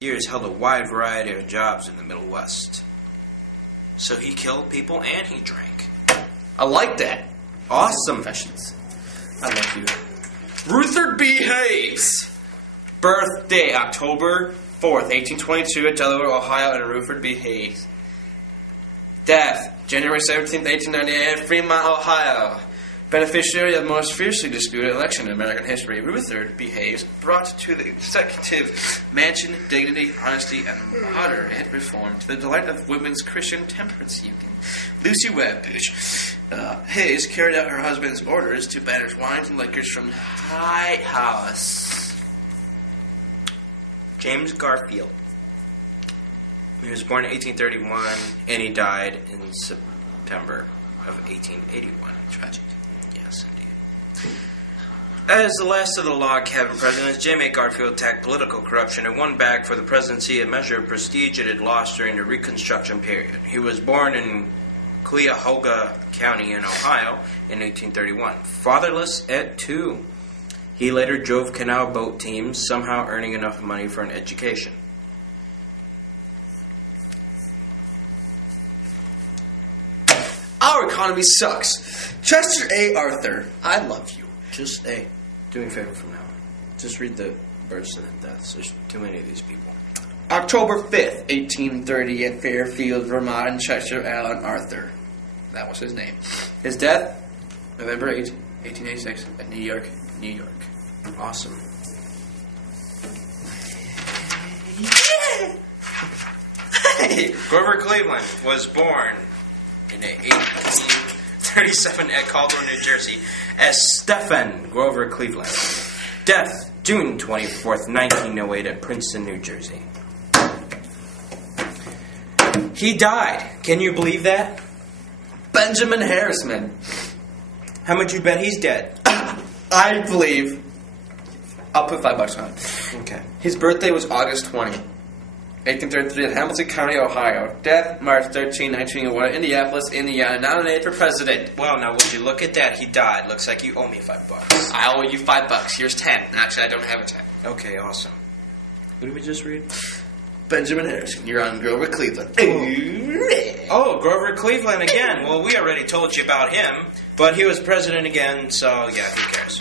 years held a wide variety of jobs in the Middle West. So he killed people and he drank. I like that. Awesome. Confessions. I love you. Rutherford B. Hayes. Birthday, October 4th, 1822 at Delaware, Ohio, and Rutherford B. Hayes. Death, January 17th, 1898 at Fremont, Ohio. Beneficiary of the most fiercely disputed election in American history, Rutherford B. Hayes brought to the executive mansion dignity, honesty, and moderate reform to the delight of Women's Christian Temperance Union. Lucy Webb Hayes carried out her husband's orders to banish wines and liquors from the White House. James Garfield. He was born in 1831 and he died in September of 1881. Tragic. Yes, indeed. As the last of the log cabin presidents, J. Garfield attacked political corruption and won back for the presidency a measure of prestige it had lost during the Reconstruction period. He was born in Cuyahoga County in Ohio in 1831. Fatherless at 2. He later drove canal boat teams, somehow earning enough money for an education. Our economy sucks. Chester A. Arthur, I love you. Just, hey, do me a favor from now on. Just read the births and deaths. There's too many of these people. October 5th, 1830 at Fairfield, Vermont, Chester Allen Arthur. That was his name. His death, November 8th, 1886 at New York, New York. Awesome. Grover Cleveland was born in 1837 at Caldwell, New Jersey, as Stephen Grover Cleveland. Death, June 24th, 1908 at Princeton, New Jersey. He died. Can you believe that? Benjamin Harrison. How much you bet he's dead? I believe. I'll put $5 on it. Okay. His birthday was August 20, 1833 at Hamilton County, Ohio. Death, March 13, 1901, Indianapolis, Indiana. Nominated for president. Well, now would you look at that? He died. Looks like you owe me $5. I owe you $5. Here's 10. Actually, I don't have a 10. Okay, awesome. What did we just read? Benjamin Harrison. You're on Grover Cleveland. Oh, Grover Cleveland again. Well, we already told you about him, but he was president again, so yeah, who cares?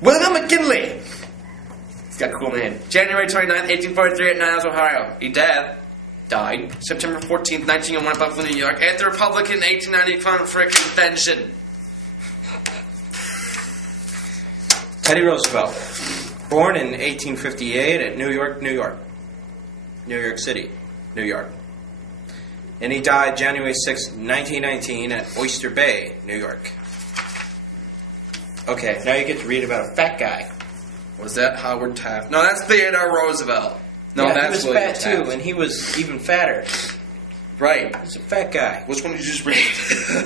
William McKinley. He's got a cool name. January 29th, 1843 at Niles, Ohio. He died September 14th, 1901 at Buffalo, New York, at the Republican 1890 Confederate Convention. Teddy Roosevelt. Born in 1858 at New York City, New York. And he died January 6, 1919 at Oyster Bay, New York. Okay, now you get to read about a fat guy. Was that Howard Taft? No, that's Theodore Roosevelt. No, yeah, that's he was William fat Taft. too, and he was even fatter. Right. He's a fat guy. Which one did you just read?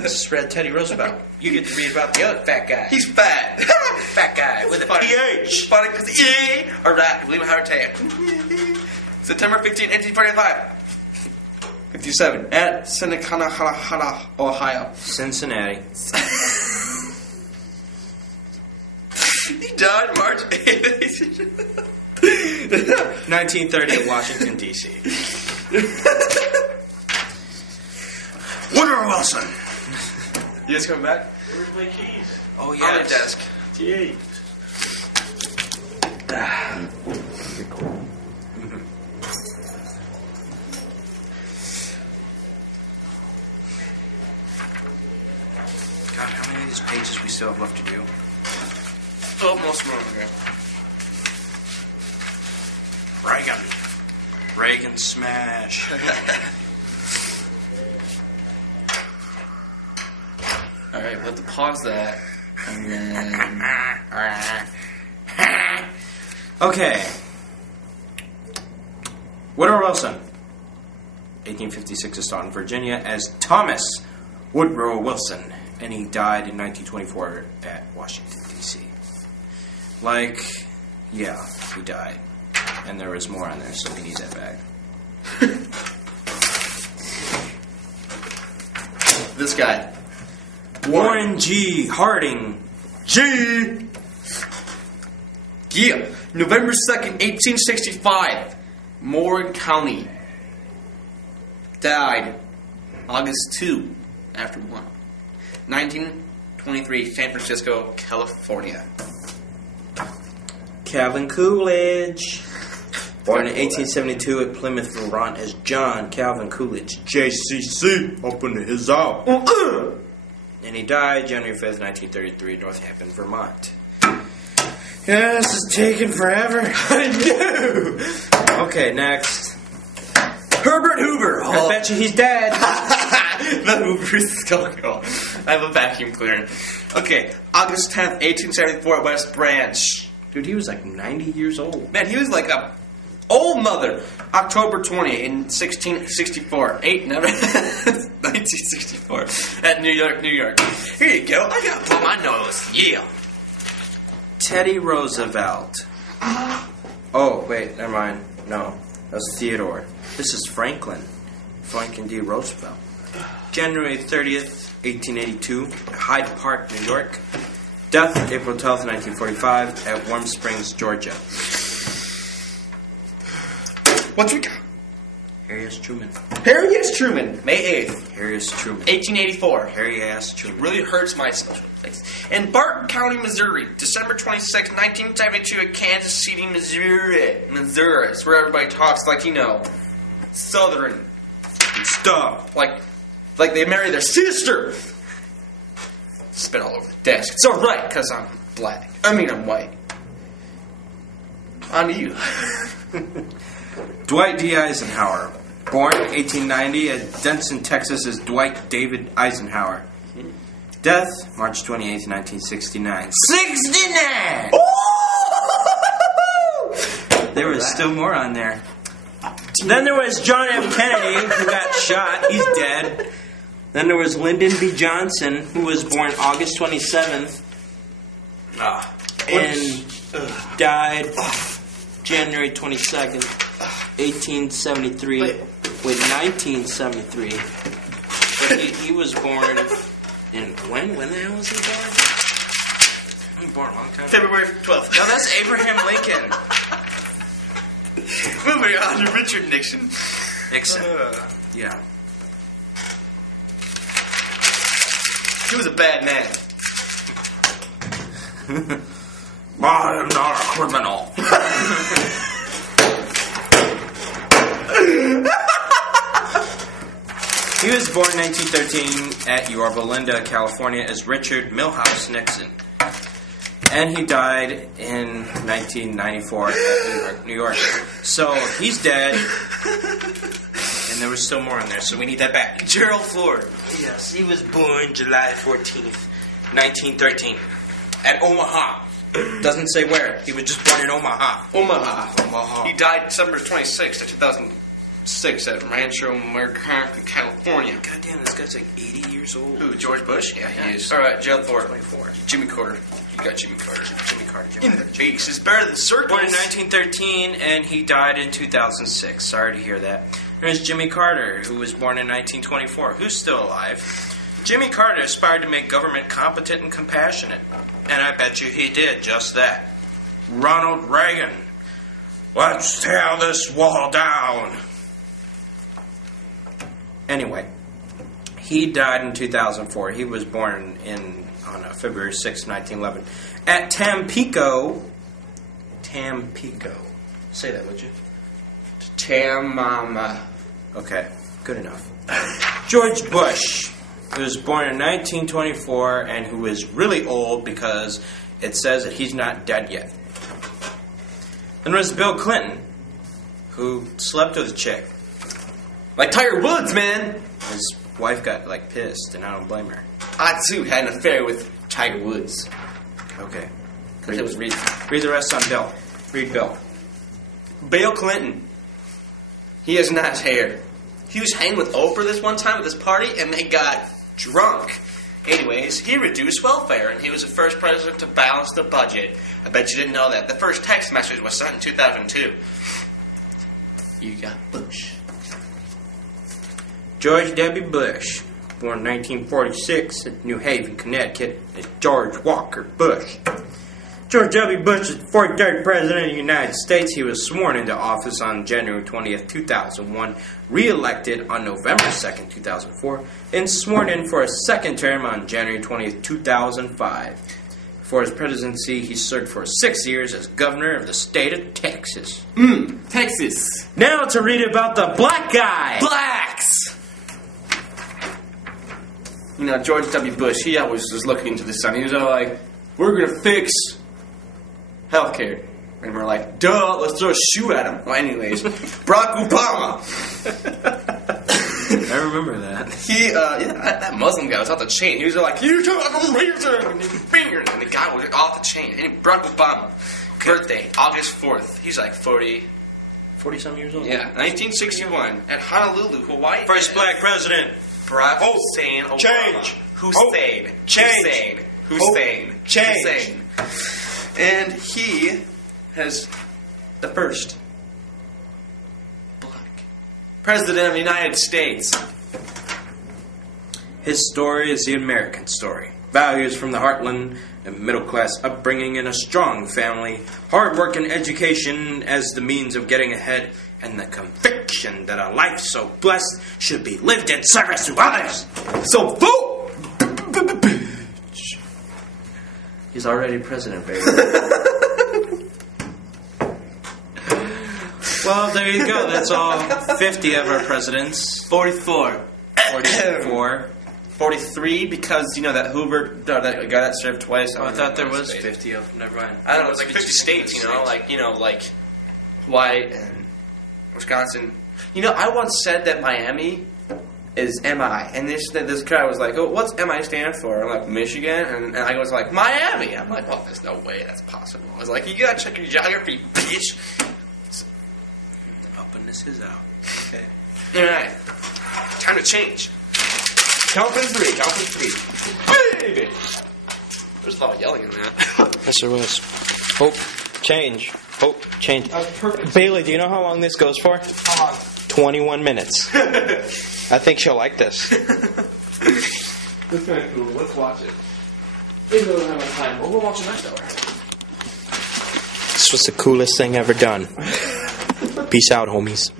Just read Teddy Roosevelt. You get to read about the other fat guy. He's fat. Fat guy with a PH. It's funny because Alright, William Howard Taft. September 15, 1845. 57. At Seneca, Ohio. Cincinnati. He died March 8th. 1930 in Washington, D.C. Woodrow Wilson. You guys coming back? Where's my keys? Oh, On yeah. the desk. T8. God, how many of these pages we still have left to do? Oh, most of them are Reagan. Reagan smash. Alright, we'll have to pause that. And then... Okay. Woodrow Wilson. 1856 to Staunton, Virginia, as Thomas Woodrow Wilson. And he died in 1924 at Washington, D.C. Yeah, he died. And there was more on there, so we need that back. This guy. Warren G. Harding. Yeah. November 2nd, 1865, Morgan County. Died August 2, after 1. 1923, San Francisco, California. Calvin Coolidge. Born in 1872 at Plymouth, Vermont as John Calvin Coolidge, JCC, up in his out. And he died January 5th, 1933, Northampton, Vermont. Yeah, this is taking forever. I know. Okay, next. Herbert Hoover. I bet you he's dead. The Hoover's still going. I have a vacuum cleaner. Okay, August 10th, 1874, West Branch. Dude, he was like 90 years old. Man, he was like a old mother. October 20 in 1664. 1964. At New York, New York. Here you go. I got to blow my nose. Yeah. Teddy Roosevelt. Oh, wait, never mind. No, that's Theodore. This is Franklin D. Roosevelt. January 30th, 1882, Hyde Park, New York. Death, April 12th, 1945, at Warm Springs, Georgia. What we got? Harry S. Truman. Harry S. Truman, May 8th, Harry S. Truman. 1884. Harry S. Truman. Really hurts my social place. In Barton County, Missouri, December 26, 1972, at Kansas City, Missouri. Missouri. It's where everybody talks like, you know, Southern stuff. Like they marry their sister. Spit all over the desk. It's alright, because I'm black. I mean, I'm white. On to you. Dwight D. Eisenhower. Born in 1890 at Denton, Texas as Dwight David Eisenhower. Death, March 28th, 1969. 69! There was still more on there. Then there was John F. Kennedy, who got shot. He's dead. Then there was Lyndon B. Johnson, who was born August 27th. And died January 22nd, 1873. Wait, 1973. But he was born in... When the hell was he born? He was born a long time ago. February 12th. No, that's Abraham Lincoln. Moving on to Richard Nixon. Nixon. Yeah. He was a bad man. I am not a criminal. He was born in 1913 at Yorba Linda, California, as Richard Milhouse Nixon. And he died in 1994 at New York. So he's dead. And there was still more in there, so we need that back. Gerald Ford. Yes, he was born July 14th, 1913. At Omaha. Doesn't say where. He was just born in Omaha. Omaha. He died December 26th, 2006 at Rancho Margarita, California. Goddamn, this guy's like 80 years old. Who, George Bush? Yeah, he is. Alright, Gerald Ford. 24. Jimmy Carter. You got Jimmy Carter. Jimmy Carter. In the face is better than circles. Born in 1913, and he died in 2006. Sorry to hear that. There's Jimmy Carter, who was born in 1924, who's still alive. Jimmy Carter aspired to make government competent and compassionate. And I bet you he did just that. Ronald Reagan. Let's tear this wall down. Anyway, he died in 2004. He was born on February 6, 1911, at Tampico. Tampico. Say that, would you? Tamama. Okay, good enough. George Bush, who was born in 1924 and who is really old because it says that he's not dead yet. Then there's Bill Clinton, who slept with a chick. Like Tiger Woods, man. His wife got, pissed, and I don't blame her. I, too, had an affair with Tiger Woods. Okay. Because it was reason. Read the rest on Bill. Read Bill. Bill Clinton. He has nice hair. He was hanging with Oprah this one time at this party, and they got drunk. Anyways, he reduced welfare, and he was the first president to balance the budget. I bet you didn't know that. The first text message was sent in 2002. You got Bush. George W. Bush, born 1946 at New Haven, Connecticut, as George Walker Bush. George W. Bush is the 43rd President of the United States. He was sworn into office on January 20th, 2001, re-elected on November 2nd, 2004, and sworn in for a second term on January 20th, 2005. For his presidency, he served for 6 years as governor of the state of Texas. Texas. Now to read about the black guy. Blacks. You know, George W. Bush, he always was looking into the sun. He was all like, we're going to fix healthcare. And we're like, duh, let's throw a shoe at him. Well, anyways, Barack Obama. I remember that. That Muslim guy was off the chain. He was like, you talk amazing. And the guy was off the chain. And Barack Obama, birthday, August 4th. He's like 40. 40-some years old? Yeah, 1961 at Honolulu, Hawaii. First black president. Barack Hussein Obama. Change. Hussein. Change. Hussein. Change. And he has the first black president of the United States. His story is the American story. Values from the heartland, a middle-class upbringing in a strong family, hard work and education as the means of getting ahead, and the conviction that a life so blessed should be lived in service to others. So vote! He's already president, baby. Well, there you go. That's all 50 of our presidents. 44. 44. 43 because, you know, that Hoover, that guy that served twice. Oh, I thought there was 50 of them. Never mind. I don't know, it's like 50 states, you know, like Hawaii and Wisconsin. You know, I once said that Miami is MI, and this guy was like, oh, what's MI stand for? I'm like, Michigan, and I was like, Miami. I'm like, oh, there's no way that's possible. I was like, you gotta check your geography, bitch. Up and this is out. Okay. Alright, time to change. Count from three. Baby. There's a lot of yelling in that. Yes, there was. Hope, change. Hope, change. That was perfect. Bailey, do you know how long this goes for? How long? 21 minutes. I think she'll like this. That's kind of cool. Let's watch it. We don't have enough time. We'll watch the next hour. This was the coolest thing ever done. Peace out, homies.